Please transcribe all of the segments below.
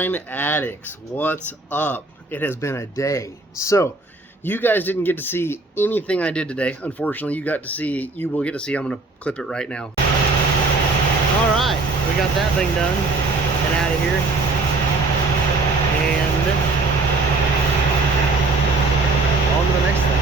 Shine addicts, what's up? It has been a day. So you guys didn't get to see anything I did today. Unfortunately, you will get to see. I'm gonna clip it right now. All right, we got that thing done and out of here. And on to the next thing.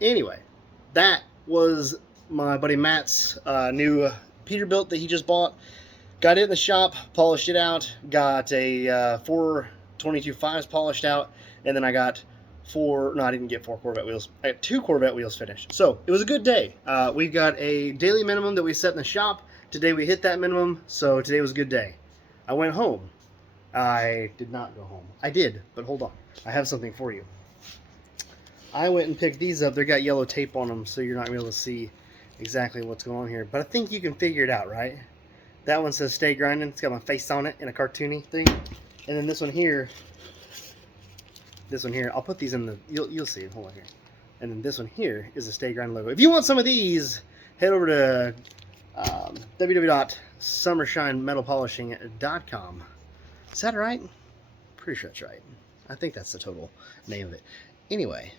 Anyway, that was my buddy Matt's new Peterbilt that he just bought. Got it in the shop, polished it out, got a 422.5s polished out, and then I got I didn't get 4 Corvette wheels. I got 2 Corvette wheels finished. So it was a good day. We've got a daily minimum that we set in the shop. Today we hit that minimum, so today was a good day. I went home. I did not go home. I did, but hold on. I have something for you. I went and picked these up. They got yellow tape on them, so you're not going to be able to see exactly what's going on here. But I think you can figure it out, right? That one says "Stay Grinding." It's got my face on it in a cartoony thing. And then this one here, I'll put these in the, you'll see it. Hold on here. And then this one here is the "Stay Grinding" logo. If you want some of these, head over to www.summershinemetalpolishing.com. Is that right? Pretty sure that's right. I think that's the total name of it. Anyway,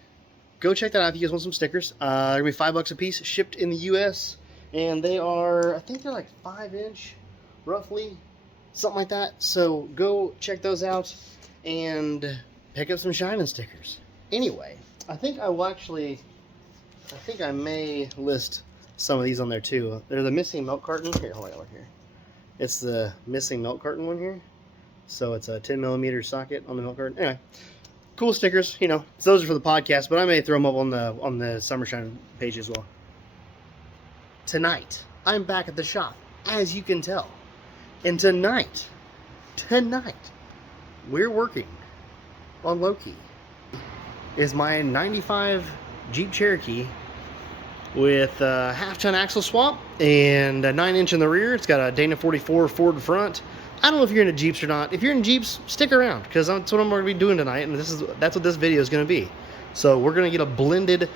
go check that out if you guys want some stickers. They're going to be $5 a piece, shipped in the U.S. And they are, I think they're like 5-inch, roughly, something like that. So go check those out and pick up some Shining stickers. Anyway, I think I may list some of these on there too. They're the missing milk carton. Here, hold on, look here. It's the missing milk carton one here. So it's a 10mm socket on the milk carton. Anyway. Cool stickers, you know. So those are for the podcast, but I may throw them up on the Summershine page as well. Tonight, I'm back at the shop, as you can tell. And tonight, we're working on Loki. Is my 95 Jeep Cherokee with a half-ton axle swap and a 9-inch in the rear. It's got a Dana 44 Ford front. I don't know if you're into Jeeps or not. If you're in Jeeps, stick around, because that's what I'm going to be doing tonight, and that's what this video is going to be. So we're going to get a blended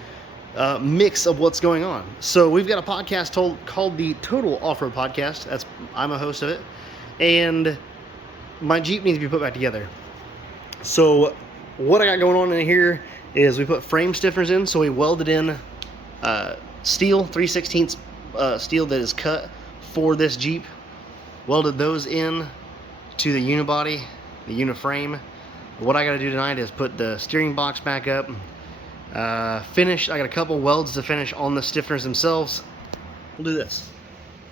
mix of what's going on. So we've got a podcast called the Total Off-Road Podcast. I'm a host of it, and my Jeep needs to be put back together. So what I got going on in here is we put frame stiffeners in. So we welded in steel, 3/16 steel that is cut for this Jeep. Welded those in to the unibody, the uniframe. What I got to do tonight is put the steering box back up, finish. I got a couple welds to finish on the stiffeners themselves. We'll do this.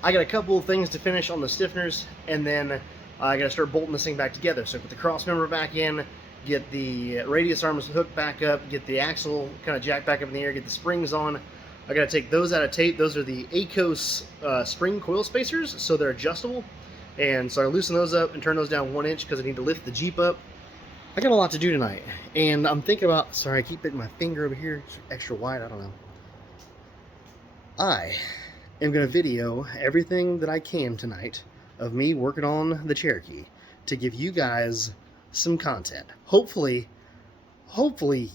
I got a couple of things to finish on the stiffeners, and then I got to start bolting this thing back together. So put the cross member back in, get the radius arms hooked back up, get the axle kind of jacked back up in the air, get the springs on. I got to take those out of tape. Those are the ACOS spring coil spacers, so they're adjustable. And so I loosen those up and turn those down 1 inch because I need to lift the Jeep up. I got a lot to do tonight, and I'm thinking about, sorry, I keep hitting my finger over here, it's extra wide, I don't know. I am going to video everything that I can tonight of me working on the Cherokee to give you guys some content. Hopefully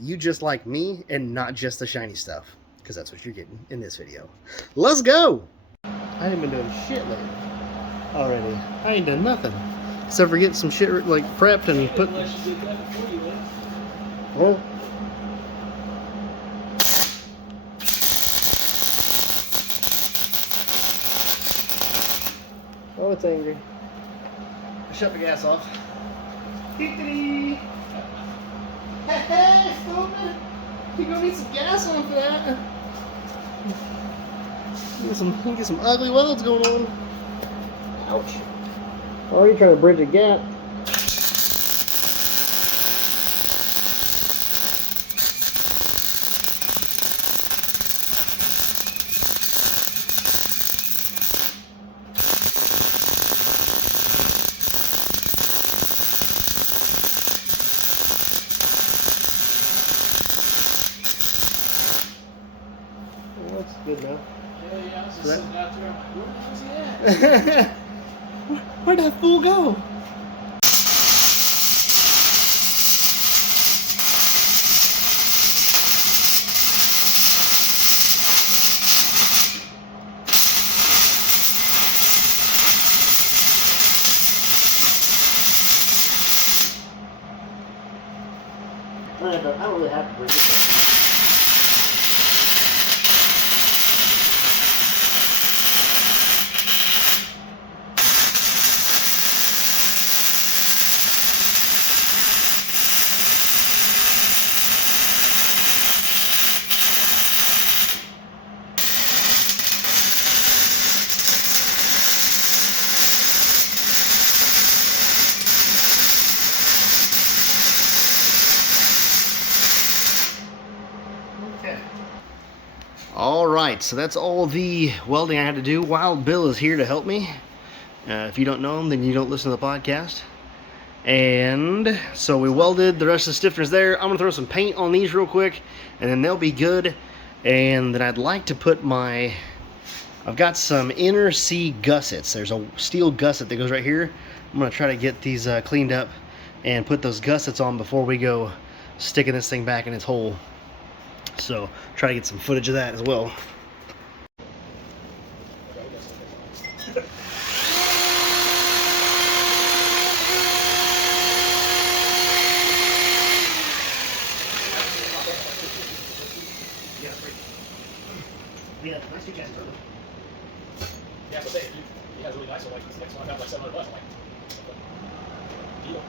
you just like me and not just the shiny stuff, because that's what you're getting in this video. Let's go! I ain't been doing shit lately. Already. I ain't done nothing except for getting some shit like prepped and put. Well, oh, it's angry. Shut the gas off. Hey, stupid! You gonna need some gas on for that. Get some ugly welds going on. Ouch. Already trying to bridge a gap. Good enough. Yeah, I was just sitting out there. Where was he at? Where'd that fool go? I don't really have to bring it down. All right, so that's all the welding I had to do. Wild Bill is here to help me. If you don't know him, then you don't listen to the podcast. And so we welded the rest of the stiffeners there. I'm gonna throw some paint on these real quick, and then they'll be good. And then I'd like to put I've got some inner C gussets. There's a steel gusset that goes right here. I'm gonna try to get these cleaned up and put those gussets on before we go sticking this thing back in its hole. So try to get some footage of that as well. Yeah, nice to get started. Yeah, but say, if you have really nice one, like this next one, I have like $700. I'm like, deal.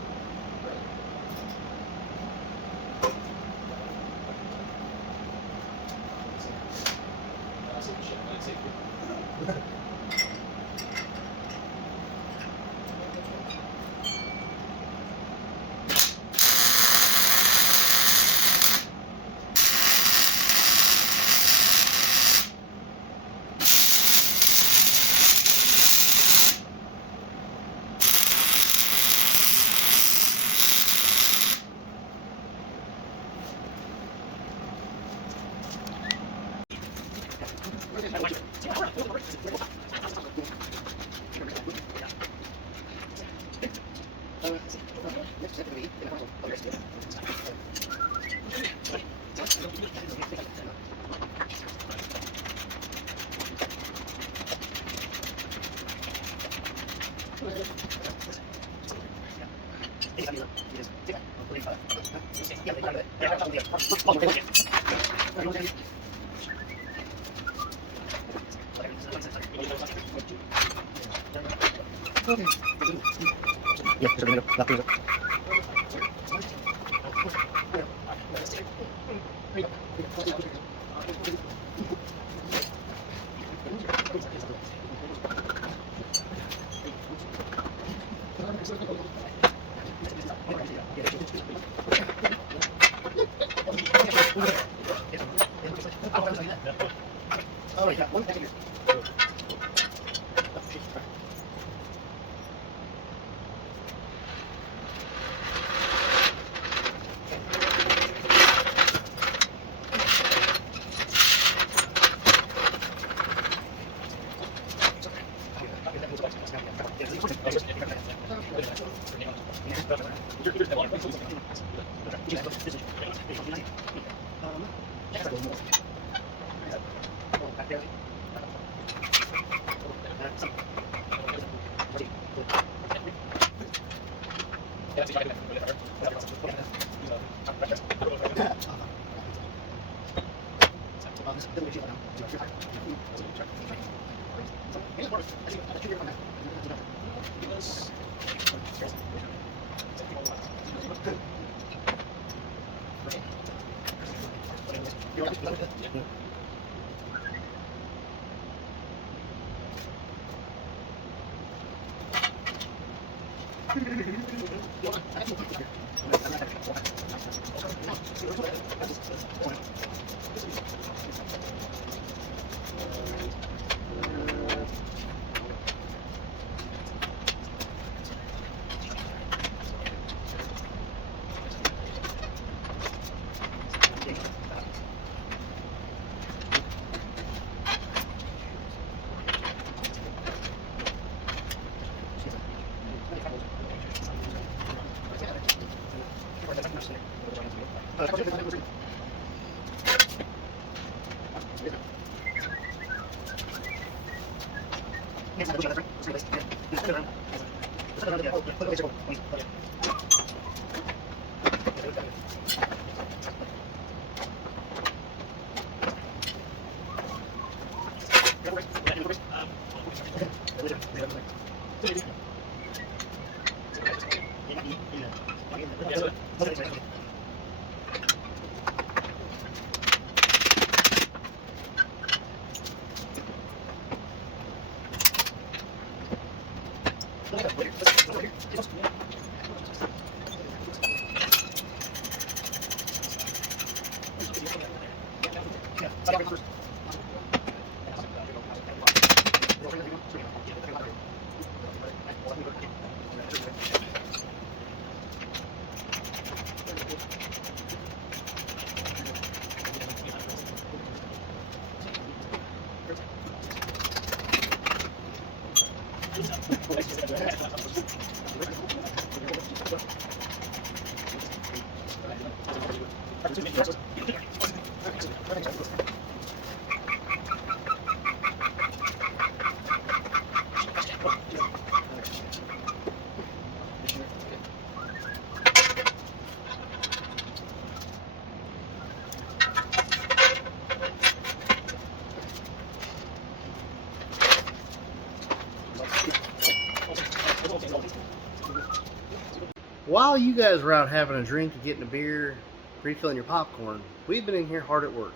While you guys were out having a drink and getting a beer, refilling your popcorn, we've been in here hard at work.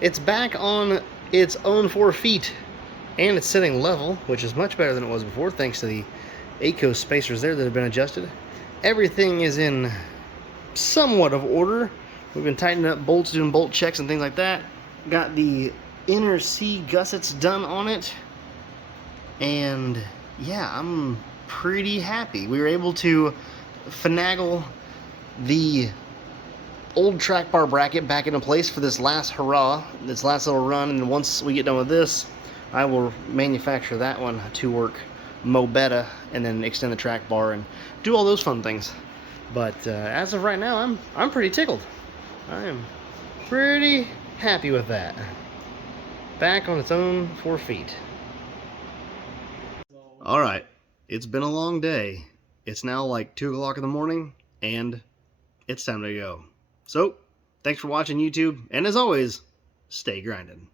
It's back on its own 4 feet, and it's sitting level, which is much better than it was before, thanks to the ACO spacers there that have been adjusted. Everything is in somewhat of order. We've been tightening up bolts, doing bolt checks and things like that. Got the inner C gussets done on it, and yeah, I'm pretty happy. We were able to finagle the old track bar bracket back into place for this last hurrah, this last little run, and once we get done with this, I will manufacture that one to work mo better and then extend the track bar and do all those fun things. But as of right now, I'm pretty tickled. I am pretty happy with that. Back on its own 4 feet. All right, it's been a long day. It's now like 2 o'clock in the morning, and it's time to go. So, thanks for watching YouTube, and as always, stay grinding.